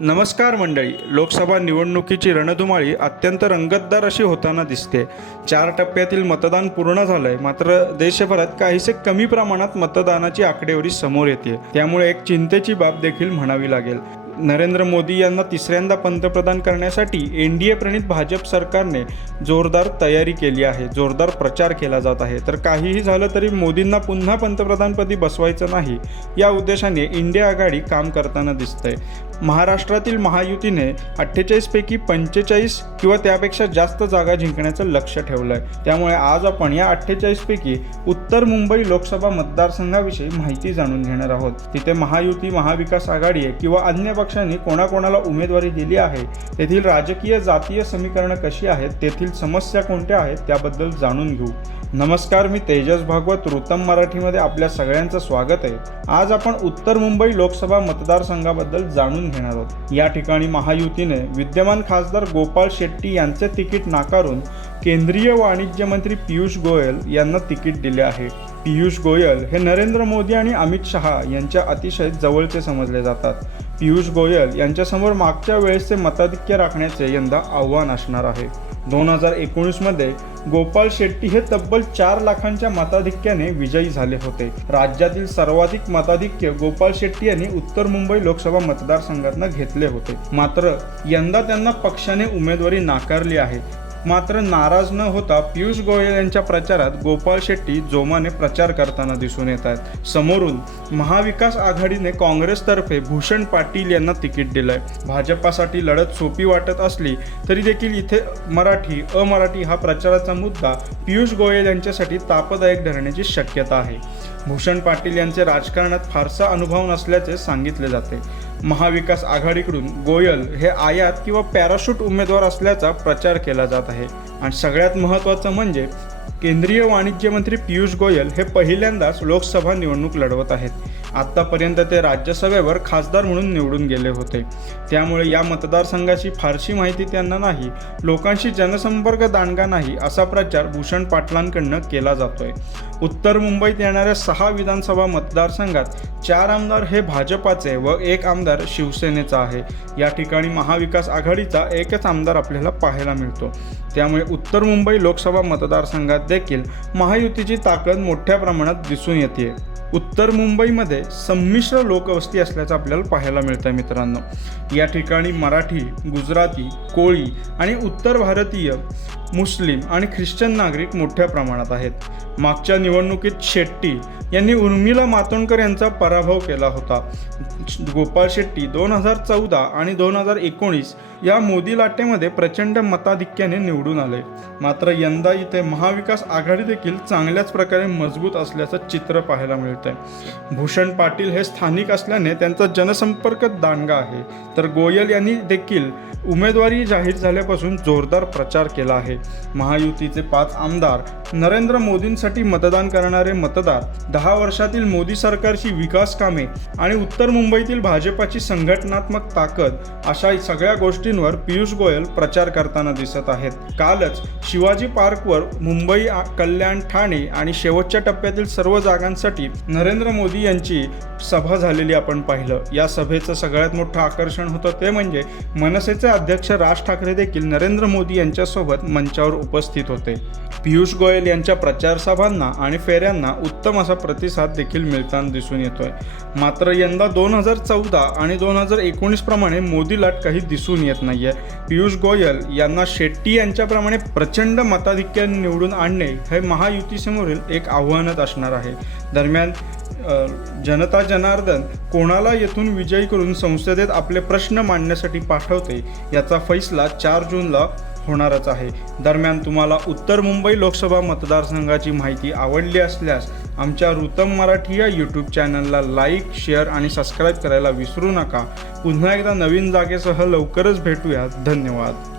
नमस्कार मंडळी लोकसभा निवडणुकीची रणधुमाळी अत्यंत रंगतदार अशी होताना दिसते. चार टप्प्यातील मतदान पूर्ण झालंय मात्र देशभरात काहीसे कमी प्रमाणात मतदानाची आकडेवारी समोर येते. त्यामुळे एक चिंतेची बाब देखील म्हणावी लागेल. नरेंद्र मोदी यांना तिसऱ्यांदा पंतप्रधान करण्यासाठी एन डी ए प्रणित भाजप सरकारने जोरदार तयारी केली आहे जोरदार प्रचार केला जात आहे. तर काहीही झालं तरी मोदींना पुन्हा पंतप्रधानपदी बसवायचं नाही या उद्देशाने इंडिया आघाडी काम करताना दिसतंय. महाराष्ट्रातील महायुतीने अठ्ठेचाळीसपैकी पंचेचाळीस किंवा त्यापेक्षा जास्त जागा जिंकण्याचं लक्ष ठेवलं आहे त्यामुळे आज आपण या अठ्ठेचाळीसपैकी उत्तर मुंबई लोकसभा मतदारसंघाविषयी माहिती जाणून घेणार आहोत. तिथे महायुती महाविकास आघाडी आहे किंवा अन्य पक्षांनी कोणाकोणाला उमेदवारी दिली आहे? तेथील राजकीय जातीय समीकरणं कशी आहेत? तेथील समस्या कोणत्या आहेत? त्याबद्दल जाणून घेऊ. नमस्कार मी तेजस भागवत रुतम मराठीमध्ये आपल्या सगळ्यांचं स्वागत आहे. आज आपण उत्तर मुंबई लोकसभा मतदारसंघाबद्दल जाणून घेणार आहोत. या ठिकाणी महायुतीने विद्यमान खासदार गोपाळ शेट्टी यांचे तिकीट नाकारून केंद्रीय वाणिज्य मंत्री पियुष गोयल यांना तिकीट दिले आहे. पियुष गोयल हे नरेंद्र मोदी आणि अमित शहा यांच्या अतिशय जवळचे समजले जातात. पियुष गोयल यांच्यासमोर मागच्या वेळेसचे मताधिक्य राखण्याचे यंदा आव्हान असणार आहे. दोन हजार एकोणीसमध्ये गोपाळ शेट्टी हे तब्बल चार लाखांच्या मताधिक्याने विजयी झाले होते. राज्यातील सर्वाधिक मताधिक्य गोपाळ शेट्टी यांनी उत्तर मुंबई लोकसभा मतदारसंघातनं घेतले होते. मात्र यंदा त्यांना पक्षाने उमेदवारी नाकारली आहे. मात्र नाराज न होता पियुष गोयल यांच्या प्रचारात गोपाळ शेट्टी जोमाने प्रचार करताना दिसून येत आहेत. समोरून महाविकास आघाडीने काँग्रेसतर्फे भूषण पाटील यांना तिकीट दिलंय. भाजपासाठी लढत सोपी वाटत असली तरी देखील इथे मराठी अमराठी हा प्रचाराचा मुद्दा पियुष गोयल यांच्यासाठी तापदायक ठरण्याची शक्यता आहे. भूषण पाटील यांचे राजकारणात फारसा अनुभव नसल्याचे सांगितले जाते. महाविकास आघाडीकडून गोयल हे आयात किंवा पॅराशूट उमेदवार असल्याचा प्रचार केला जात आहे. आणि सगळ्यात महत्त्वाचं म्हणजे केंद्रीय वाणिज्य मंत्री पियुष गोयल हे पहिल्यांदाच लोकसभा निवडणूक लढवत आहेत. आत्तापर्यंत ते राज्यसभेवर खासदार म्हणून निवडून गेले होते. त्यामुळे या मतदारसंघाची फारशी माहिती त्यांना नाही. लोकांशी जनसंपर्क दांडगा नाही असा प्रचार भूषण पाटलांकडनं केला जातोय. उत्तर मुंबईत येणाऱ्या सहा विधानसभा मतदारसंघात चार आमदार हे भाजपाचे व एक आमदार शिवसेनेचा आहे. या ठिकाणी महाविकास आघाडीचा एकच आमदार आपल्याला पाहायला मिळतो. त्यामुळे उत्तर मुंबई लोकसभा मतदारसंघात देखील महायुतीची ताकद मोठ्या प्रमाणात दिसून येते उत्तर मुंबईमध्ये संमिश्र लोकवस्ती असल्याचं आपल्याला पाहायला मिळतं मित्रांनो. या ठिकाणी मराठी गुजराती कोळी आणि उत्तर भारतीय मुस्लिम आणि ख्रिश्चन नागरिक मोठ्या प्रमाणात आहेत. मागच्या निवडणुकीत शेट्टी यांनी उर्मिला मातोंडकर यांचा पराभव केला होता. गोपाळ शेट्टी दोन हजार चौदा आणि दोन हजार एकोणीस या मोदी लाटेमध्ये प्रचंड मताधिक्याने निवडून आले. मात्र यंदा इथे महाविकास आघाडी देखील चांगल्याच प्रकारे मजबूत असल्याचं चित्र पाहायला मिळतंय. भूषण पाटील हे स्थानिक असल्याने त्यांचा जनसंपर्क दांडगा आहे. तर गोयल यांनी देखील उमेदवारी जाहीर झाल्यापासून जोरदार प्रचार केला आहे. महायुतीचे पाच आमदार नरेंद्र मोदींसाठी मतदान करणारे मतदार दहा वर्षातील मोदी सरकारची विकास कामे आणि उत्तर मुंबईतील भाजपाची संघटनात्मक ताकद अशा सगळ्या गोष्टींवर पियुष गोयल प्रचार करताना दिसत आहेत. कालच शिवाजी पार्कवर मुंबई कल्याण ठाणे आणि शेवटच्या टप्प्यातील सर्व जागांसाठी नरेंद्र मोदी यांची सभा झालेली आपण पाहिलं. या सभेचं सगळ्यात मोठं आकर्षण होतं ते म्हणजे मनसेचे अध्यक्ष राज ठाकरे देखील नरेंद्र मोदी यांच्यासोबत मंचावर उपस्थित होते. पियुष गोयल यांच्या प्रचारसभांना आणि फेऱ्यांना उत्तम असा प्रतिसाद देखील मिळताना दिसून येतोय. मात्र यंदा दोन हजार चौदा आणि दोन हजार एकोणीस प्रमाणे मोदी लाट काही दिसून येत नाहीये. पियुष गोयल यांना शेट्टी यांच्याप्रमाणे प्रचंड मताधिक्याने निवडून आणणे हे महायुतीसमोरील एक आव्हानच असणार आहे. दरम्यान जनता जनार्दन कोणाला येथून विजयी करून संसदेत आपले प्रश्न मांडण्यासाठी पाठवते याचा फैसला चार जूनला होणारच आहे. दरम्यान तुम्हाला उत्तर मुंबई लोकसभा मतदारसंघाची माहिती आवडली असल्यास आमच्या रुतम मराठी या यूट्यूब चॅनलला लाईक शेअर आणि सबस्क्राईब करायला विसरू नका. पुन्हा एकदा नवीन जागेसह लवकरच भेटूयात. धन्यवाद.